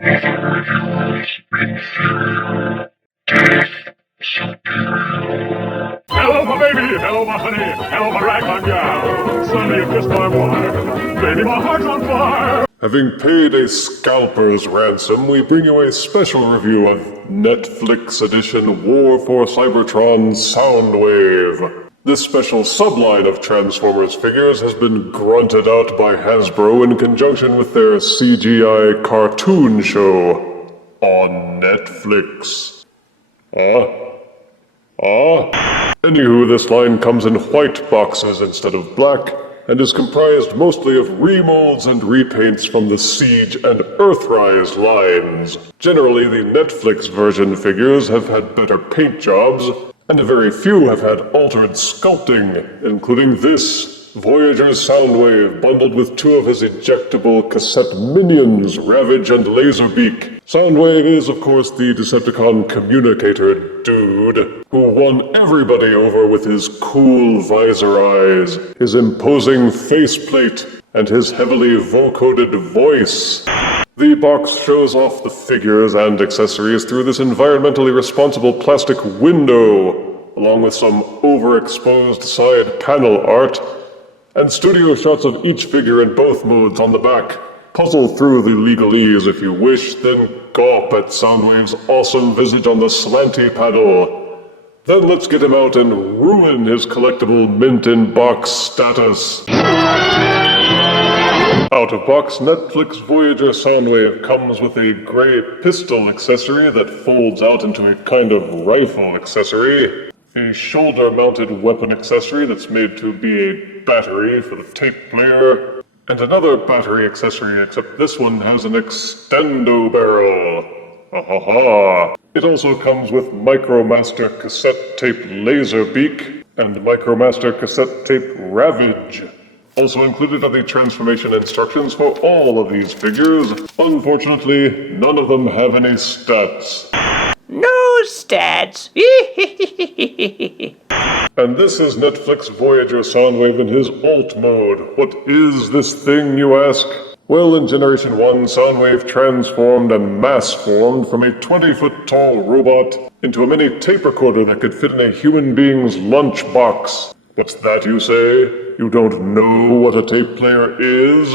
Voyager's inferior, death superior. Hello, my baby! Hello, my honey! Hello, my ragtime gal! Suddenly you kissed my wife! Baby, my heart's on fire! Having paid a scalper's ransom, we bring you a special review of Netflix edition War for Cybertron Soundwave. This special subline of Transformers figures has been grunted out by Hasbro in conjunction with their CGI cartoon show on Netflix. Anywho, this line comes in white boxes instead of black, and is comprised mostly of remolds and repaints from the Siege and Earthrise lines. Generally, the Netflix version figures have had better paint jobs, and a very few have had altered sculpting, including this, Voyager's Soundwave, bundled with two of his ejectable cassette minions, Ravage and Laserbeak. Soundwave is, of course, the Decepticon communicator dude, who won everybody over with his cool visor eyes, his imposing faceplate, and his heavily vocoded voice. The box shows off the figures and accessories through this environmentally responsible plastic window, along with some overexposed side panel art, and studio shots of each figure in both modes on the back. Puzzle through the legalese if you wish, then gawp at Soundwave's awesome visage on the slanty panel. Then let's get him out and ruin his collectible mint-in-box status. Out-of-box, Netflix Voyager Soundwave comes with a gray pistol accessory that folds out into a kind of rifle accessory, a shoulder-mounted weapon accessory that's made to be a battery for the tape player, and another battery accessory, except this one has an extendo barrel. Ha ha ha. It also comes with micromaster cassette tape Laserbeak and micromaster cassette tape Ravage. Also included are the transformation instructions for all of these figures. Unfortunately, none of them have any stats. No stats. And this is Netflix Voyager Soundwave in his alt mode. What is this thing, you ask? Well, in Generation 1, Soundwave transformed and mass-formed from a 20-foot-tall robot into a mini tape recorder that could fit in a human being's lunchbox. What's that, you say? You don't know what a tape player is?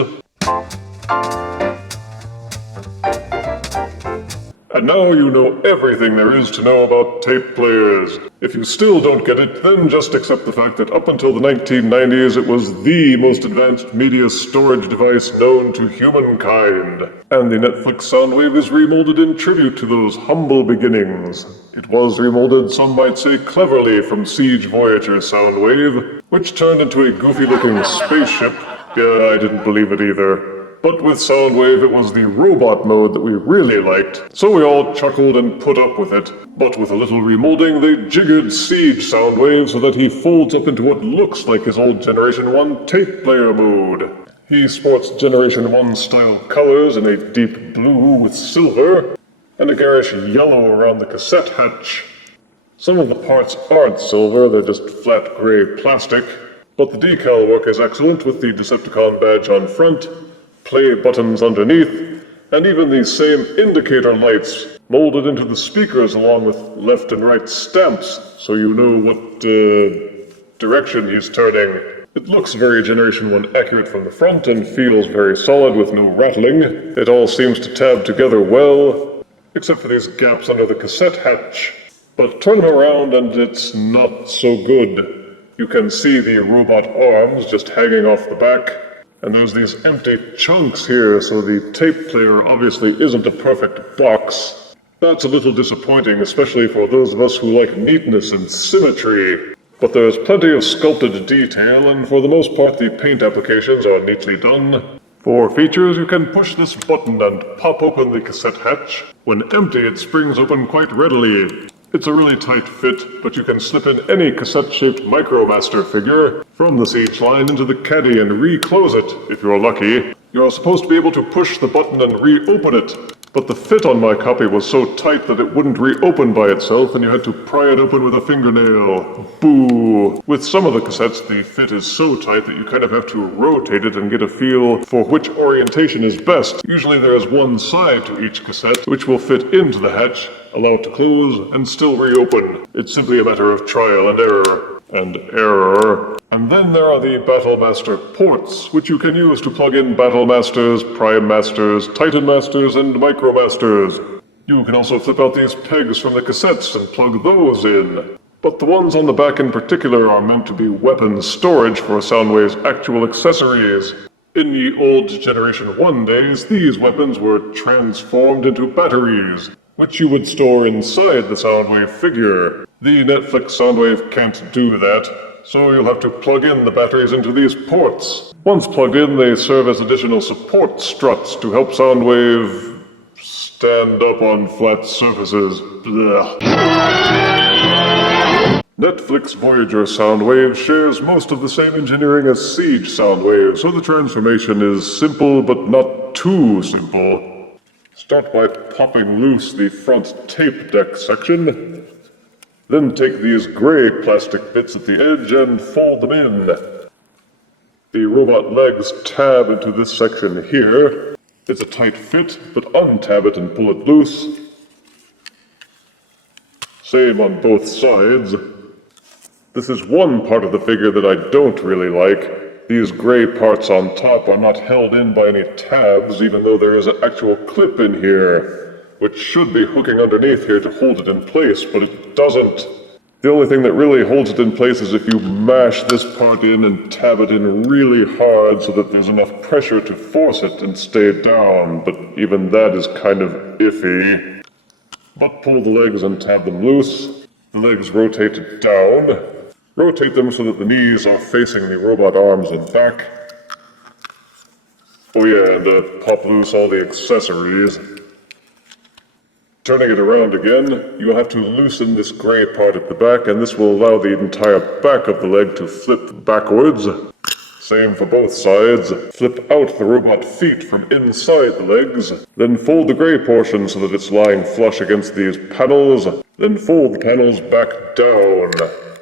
And now you know everything there is to know about tape players. If you still don't get it, then just accept the fact that up until the 1990s it was the most advanced media storage device known to humankind. And the Netflix Soundwave is remolded in tribute to those humble beginnings. It was remolded, some might say cleverly, from Siege Voyager Soundwave, which turned into a goofy-looking spaceship. Yeah, I didn't believe it either. But with Soundwave, it was the robot mode that we really liked, so we all chuckled and put up with it. But with a little remolding, they jiggered Siege Soundwave so that he folds up into what looks like his old Generation 1 tape player mode. He sports Generation 1 style colors in a deep blue with silver, and a garish yellow around the cassette hatch. Some of the parts aren't silver, they're just flat gray plastic, but the decal work is excellent with the Decepticon badge on front, play buttons underneath, and even the same indicator lights molded into the speakers along with left and right stamps, so you know what direction he's turning. It looks very Generation 1 accurate from the front and feels very solid with no rattling. It all seems to tab together well, except for these gaps under the cassette hatch. But turn them around and it's not so good. You can see the robot arms just hanging off the back, and there's these empty chunks here, so the tape player obviously isn't a perfect box. That's a little disappointing, especially for those of us who like neatness and symmetry. But there's plenty of sculpted detail, and for the most part the paint applications are neatly done. For features, you can push this button and pop open the cassette hatch. When empty, it springs open quite readily. It's a really tight fit, but you can slip in any cassette-shaped micromaster figure from the Siege line into the caddy and re-close it, if you're lucky. You're supposed to be able to push the button and reopen it, But the fit on my copy was so tight that it wouldn't reopen by itself, and you had to pry it open with a fingernail. Boo! With some of the cassettes, the fit is so tight that you kind of have to rotate it and get a feel for which orientation is best. Usually there is one side to each cassette, which will fit into the hatch, allow it to close, and still reopen. It's simply a matter of trial and error. And then there are the Battlemaster ports, which you can use to plug in Battlemasters, Prime Masters, Titan Masters, and Micromasters. You can also flip out these pegs from the cassettes and plug those in. But the ones on the back in particular are meant to be weapons storage for Soundwave's actual accessories. In the old Generation 1 days, these weapons were transformed into batteries, which you would store inside the Soundwave figure. The Netflix Soundwave can't do that, so you'll have to plug in the batteries into these ports. Once plugged in, they serve as additional support struts to help Soundwave stand up on flat surfaces. Blah. Netflix Voyager Soundwave shares most of the same engineering as Siege Soundwave, so the transformation is simple but not too simple. Start by popping loose the front tape deck section. Then take these gray plastic bits at the edge and fold them in. The robot legs tab into this section here. It's a tight fit, but untab it and pull it loose. Same on both sides. This is one part of the figure that I don't really like. These gray parts on top are not held in by any tabs, even though there is an actual clip in here, which should be hooking underneath here to hold it in place, but it doesn't. The only thing that really holds it in place is if you mash this part in and tab it in really hard so that there's enough pressure to force it and stay down, but even that is kind of iffy. But pull the legs and tab them loose. The legs rotate down. Rotate them so that the knees are facing the robot arms and back. Oh yeah, and pop loose all the accessories. Turning it around again, you have to loosen this gray part at the back, and this will allow the entire back of the leg to flip backwards. Same for both sides. Flip out the robot feet from inside the legs, then fold the gray portion so that it's lying flush against these panels, then fold the panels back down.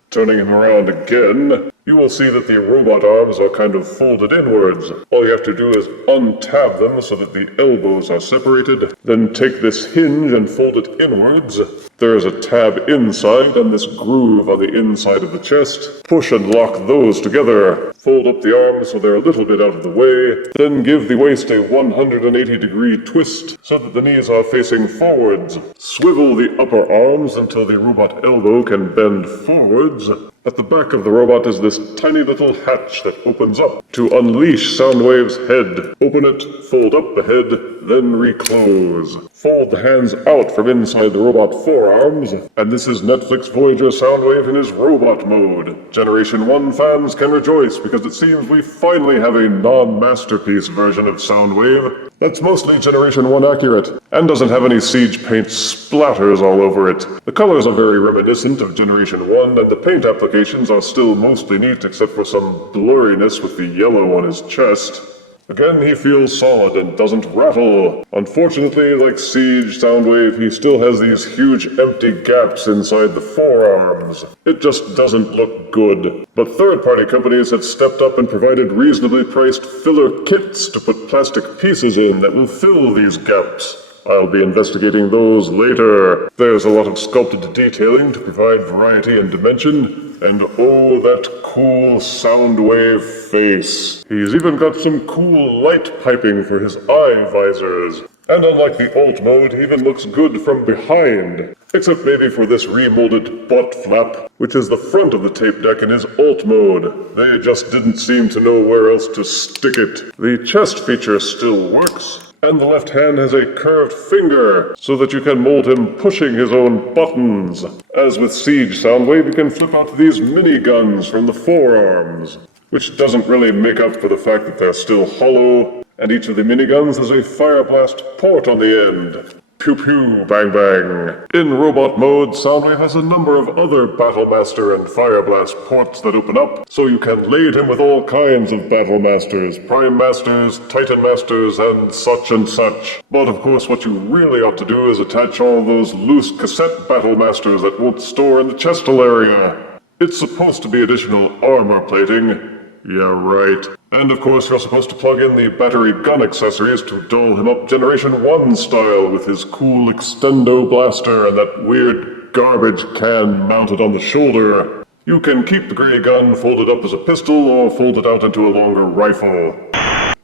Turning him around again, you will see that the robot arms are kind of folded inwards. All you have to do is untab them so that the elbows are separated, then take this hinge and fold it inwards. There is a tab inside and this groove on the inside of the chest. Push and lock those together. Fold up the arms so they're a little bit out of the way. Then give the waist a 180-degree twist so that the knees are facing forwards. Swivel the upper arms until the robot elbow can bend forwards. At the back of the robot is this tiny little hatch that opens up to unleash Soundwave's head. Open it, fold up the head, then reclose. Fold the hands out from inside the robot forearms, and this is Netflix Voyager Soundwave in his robot mode. Generation 1 fans can rejoice because it seems we finally have a non-masterpiece version of Soundwave that's mostly Generation 1 accurate, and doesn't have any Siege paint splatters all over it. The colors are very reminiscent of Generation 1, and the paint applications are still mostly neat except for some blurriness with the yellow on his chest. Again, he feels solid and doesn't rattle. Unfortunately, like Siege Soundwave, he still has these huge empty gaps inside the forearms. It just doesn't look good. But third-party companies have stepped up and provided reasonably priced filler kits to put plastic pieces in that will fill these gaps. I'll be investigating those later. There's a lot of sculpted detailing to provide variety and dimension, and oh, that cool Soundwave face. He's even got some cool light piping for his eye visors. And unlike the alt mode, he even looks good from behind. Except maybe for this remolded butt flap, which is the front of the tape deck in his alt mode. They just didn't seem to know where else to stick it. The chest feature still works. And the left hand has a curved finger, so that you can mold him pushing his own buttons. As with Siege Soundwave, you can flip out these miniguns from the forearms, which doesn't really make up for the fact that they're still hollow, and each of the miniguns has a fire blast port on the end. Pew pew, bang bang. In robot mode, Soundwave has a number of other Battlemaster and Fireblast ports that open up, so you can lade him with all kinds of Battlemasters, Prime Masters, Titan Masters, and such. But of course, what you really ought to do is attach all those loose cassette Battlemasters that won't store in the chestal area. It's supposed to be additional armor plating. Yeah, right. And of course you're supposed to plug in the battery gun accessories to doll him up Generation 1 style with his cool extendo blaster and that weird garbage can mounted on the shoulder. You can keep the grey gun folded up as a pistol or fold it out into a longer rifle.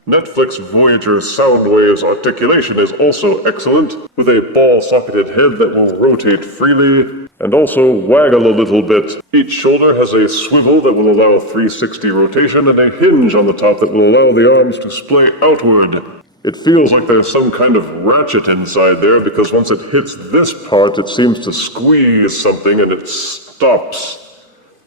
Netflix Voyager Soundwave's articulation is also excellent, with a ball-socketed head that will rotate freely, and also waggle a little bit. Each shoulder has a swivel that will allow 360 rotation and a hinge on the top that will allow the arms to splay outward. It feels like there's some kind of ratchet inside there because once it hits this part it seems to squeeze something and it stops.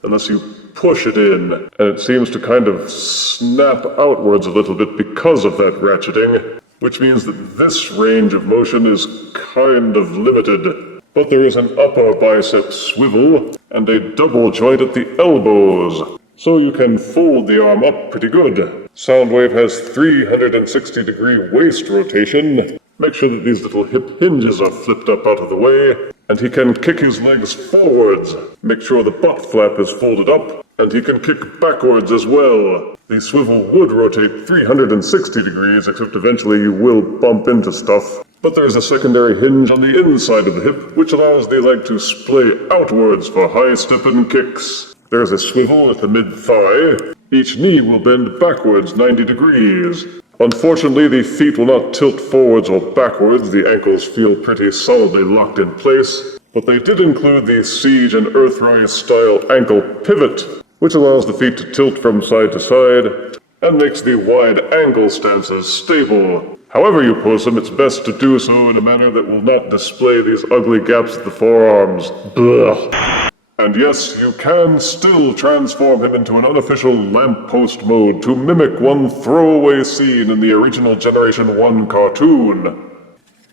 Unless you push it in, and it seems to kind of snap outwards a little bit because of that ratcheting, which means that this range of motion is kind of limited. But there is an upper bicep swivel and a double joint at the elbows, so you can fold the arm up pretty good. Soundwave has 360-degree waist rotation. Make sure that these little hip hinges are flipped up out of the way, and he can kick his legs forwards. Make sure the butt flap is folded up, and he can kick backwards as well. The swivel would rotate 360 degrees, except eventually you will bump into stuff. But there is a secondary hinge on the inside of the hip, which allows the leg to splay outwards for high-stepping kicks. There is a swivel at the mid-thigh. Each knee will bend backwards 90 degrees. Unfortunately, the feet will not tilt forwards or backwards. The ankles feel pretty solidly locked in place. But they did include the Siege and Earthrise style ankle pivot, which allows the feet to tilt from side to side and makes the wide ankle stances stable. However you pose them, it's best to do so in a manner that will not display these ugly gaps at the forearms. Ugh. And yes, you can still transform him into an unofficial lamppost mode to mimic one throwaway scene in the original Generation 1 cartoon.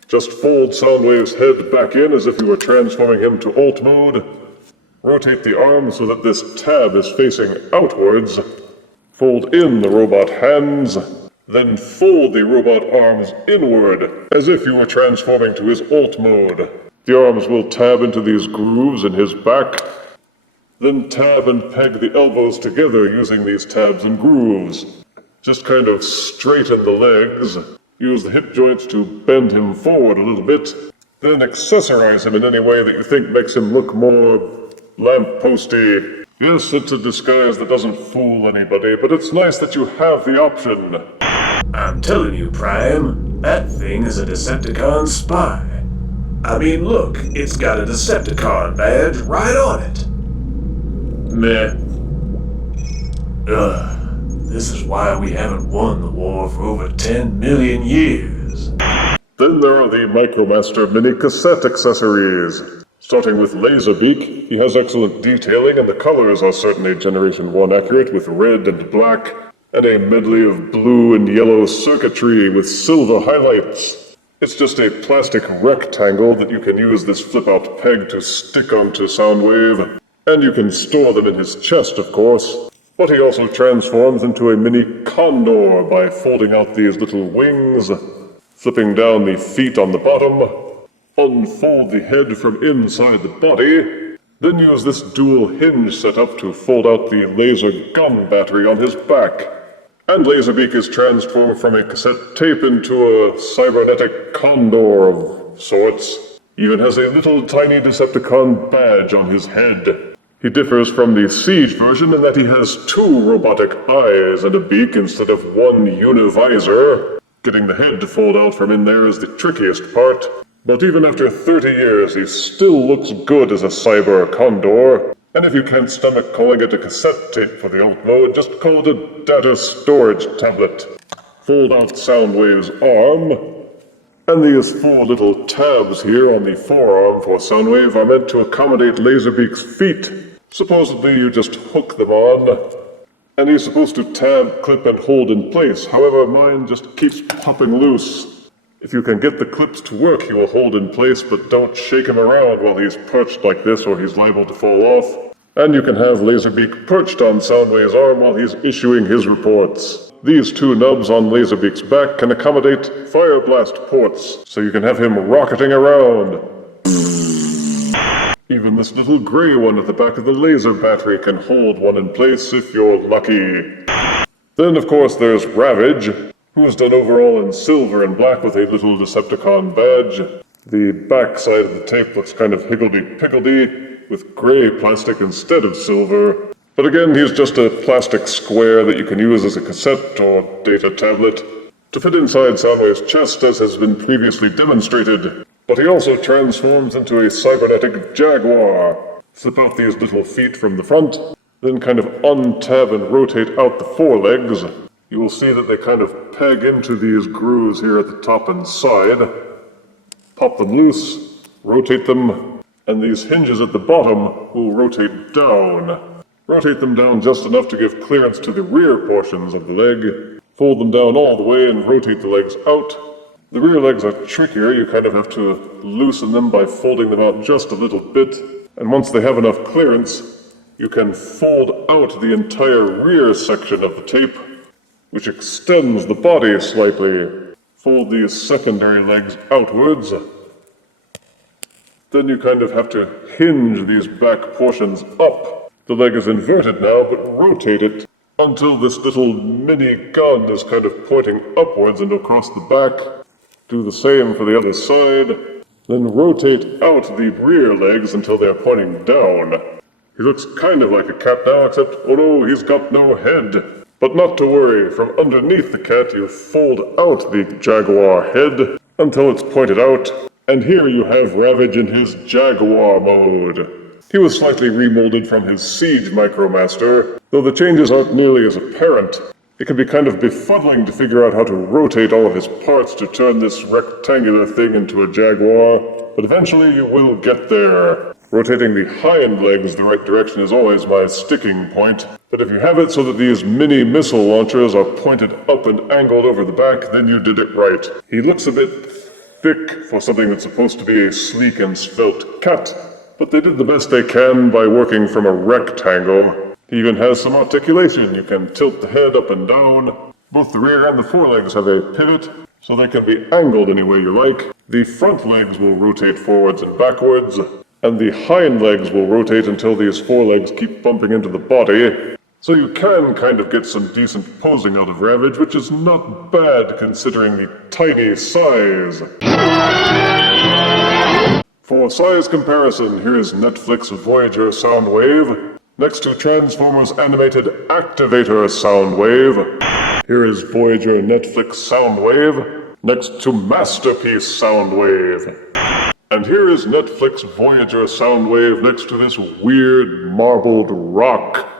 Just fold Soundwave's head back in as if you were transforming him to alt mode. Rotate the arm so that this tab is facing outwards. Fold in the robot hands. Then fold the robot arms inward as if you were transforming to his alt mode. The arms will tab into these grooves in his back, then tab and peg the elbows together using these tabs and grooves. Just kind of straighten the legs, use the hip joints to bend him forward a little bit, then accessorize him in any way that you think makes him look more lampposty. Yes, it's a disguise that doesn't fool anybody, but it's nice that you have the option. I'm telling you, Prime, that thing is a Decepticon spy. I mean, look, it's got a Decepticon badge right on it. Meh. This is why we haven't won the war for over 10 million years. Then there are the Micromaster mini cassette accessories. Starting with Laserbeak, he has excellent detailing and the colors are certainly Generation 1 accurate with red and black, and a medley of blue and yellow circuitry with silver highlights. It's just a plastic rectangle that you can use this flip-out peg to stick onto Soundwave, and you can store them in his chest, of course. But he also transforms into a mini condor by folding out these little wings, flipping down the feet on the bottom, unfold the head from inside the body, then use this dual hinge setup to fold out the laser gun battery on his back. And Laserbeak is transformed from a cassette tape into a cybernetic condor of sorts. Even has a little tiny Decepticon badge on his head. He differs from the Siege version in that he has 2 robotic eyes and a beak instead of 1 univisor. Getting the head to fold out from in there is the trickiest part. But even after 30 years, he still looks good as a cyber condor. And if you can't stomach calling it a cassette tape for the alt mode, just call it a data storage tablet. Fold out Soundwave's arm, and these 4 little tabs here on the forearm for Soundwave are meant to accommodate Laserbeak's feet. Supposedly you just hook them on, and he's supposed to tab, clip, and hold in place. However, mine just keeps popping loose. If you can get the clips to work, he will hold in place, but don't shake him around while he's perched like this or he's liable to fall off. And you can have Laserbeak perched on Soundwave's arm while he's issuing his reports. These two nubs on Laserbeak's back can accommodate fire blast ports, so you can have him rocketing around. Even this little gray one at the back of the laser battery can hold one in place if you're lucky. Then, of course, there's Ravage, who is done overall in silver and black with a little Decepticon badge. The back side of the tape looks kind of higgledy-piggledy, with gray plastic instead of silver. But again, he's just a plastic square that you can use as a cassette or data tablet to fit inside Soundwave's chest, as has been previously demonstrated. But he also transforms into a cybernetic jaguar. Slip out these little feet from the front, then kind of untab and rotate out the forelegs. You will see that they kind of peg into these grooves here at the top and side. Pop them loose, rotate them, and these hinges at the bottom will rotate down. Rotate them down just enough to give clearance to the rear portions of the leg. Fold them down all the way and rotate the legs out. The rear legs are trickier. You kind of have to loosen them by folding them out just a little bit. And once they have enough clearance, you can fold out the entire rear section of the tape, which extends the body slightly. Fold these secondary legs outwards. Then you kind of have to hinge these back portions up. The leg is inverted now, but rotate it until this little mini gun is kind of pointing upwards and across the back. Do the same for the other side. Then rotate out the rear legs until they're pointing down. He looks kind of like a cat now, except, oh no, he's got no head. But not to worry, from underneath the cat you fold out the jaguar head until it's pointed out. And here you have Ravage in his jaguar mode. He was slightly remolded from his Siege micromaster, though the changes aren't nearly as apparent. It can be kind of befuddling to figure out how to rotate all of his parts to turn this rectangular thing into a jaguar, but eventually you will get there. Rotating the hind legs the right direction is always my sticking point, but if you have it so that these mini missile launchers are pointed up and angled over the back, then you did it right. He looks a bit thick for something that's supposed to be a sleek and svelte cat, but they did the best they can by working from a rectangle. He even has some articulation. You can tilt the head up and down. Both the rear and the forelegs have a pivot, so they can be angled any way you like. The front legs will rotate forwards and backwards, and the hind legs will rotate until these forelegs keep bumping into the body. So you can kind of get some decent posing out of Ravage, which is not bad considering the tiny size. For size comparison, here's Netflix Voyager Soundwave next to Transformers Animated Activator Soundwave. Here is Voyager Netflix Soundwave next to Masterpiece Soundwave. And here is Netflix Voyager Soundwave next to this weird marbled rock.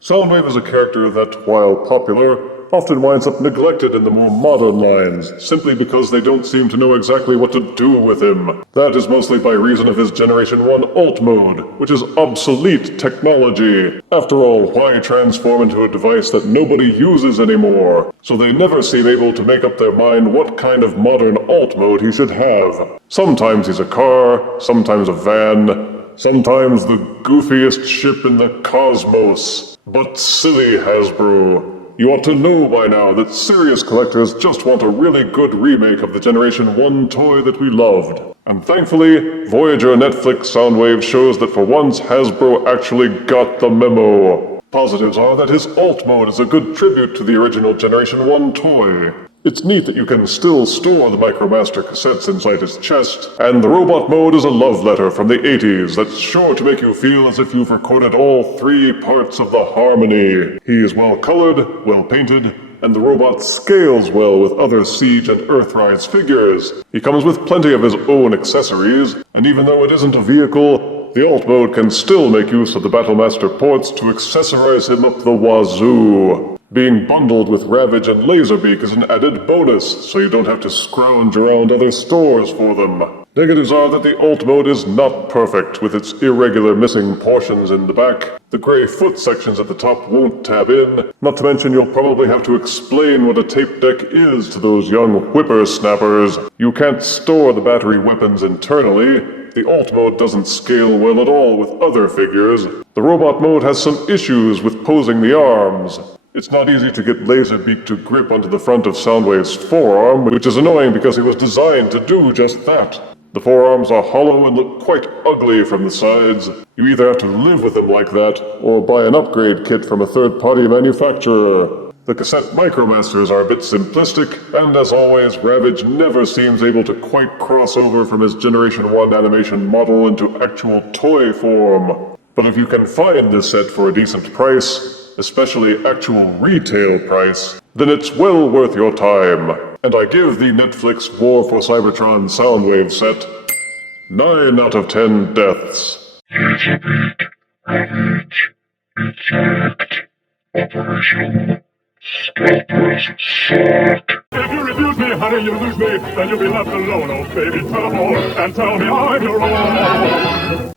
Soundwave is a character that, while popular, often winds up neglected in the more modern lines, simply because they don't seem to know exactly what to do with him. That is mostly by reason of his Generation 1 alt mode, which is obsolete technology. After all, why transform into a device that nobody uses anymore? So they never seem able to make up their mind what kind of modern alt mode he should have. Sometimes he's a car, sometimes a van, sometimes the goofiest ship in the cosmos. But silly Hasbro, you ought to know by now that serious collectors just want a really good remake of the Generation 1 toy that we loved. And thankfully, Voyager Netflix Soundwave shows that for once Hasbro actually got the memo. Positives are that his alt mode is a good tribute to the original Generation 1 toy. It's neat that you can still store the Micromaster cassettes inside his chest, and the robot mode is a love letter from the 80s that's sure to make you feel as if you've recorded all 3 parts of the harmony. He is well colored, well painted, and the robot scales well with other Siege and Earthrise figures. He comes with plenty of his own accessories, and even though it isn't a vehicle, the alt mode can still make use of the Battlemaster ports to accessorize him up the wazoo. Being bundled with Ravage and Laserbeak is an added bonus, so you don't have to scrounge around other stores for them. Negatives are that the alt mode is not perfect, with its irregular missing portions in the back. The gray foot sections at the top won't tab in. Not to mention you'll probably have to explain what a tape deck is to those young whippersnappers. You can't store the battery weapons internally. The alt mode doesn't scale well at all with other figures. The robot mode has some issues with posing the arms. It's not easy to get Laserbeak to grip onto the front of Soundwave's forearm, which is annoying because he was designed to do just that. The forearms are hollow and look quite ugly from the sides. You either have to live with them like that, or buy an upgrade kit from a third-party manufacturer. The cassette micromasters are a bit simplistic, and as always, Ravage never seems able to quite cross over from his Generation 1 animation model into actual toy form. But if you can find this set for a decent price, especially actual retail price, then it's well worth your time. And I give the Netflix War for Cybertron Soundwave set 9 out of 10 deaths. Laserbeak, Ravage, eject, operational, scalpers suck. If you refuse me, honey, you lose me, then you'll be left alone, oh baby. Tell them all, and tell me I'm your own.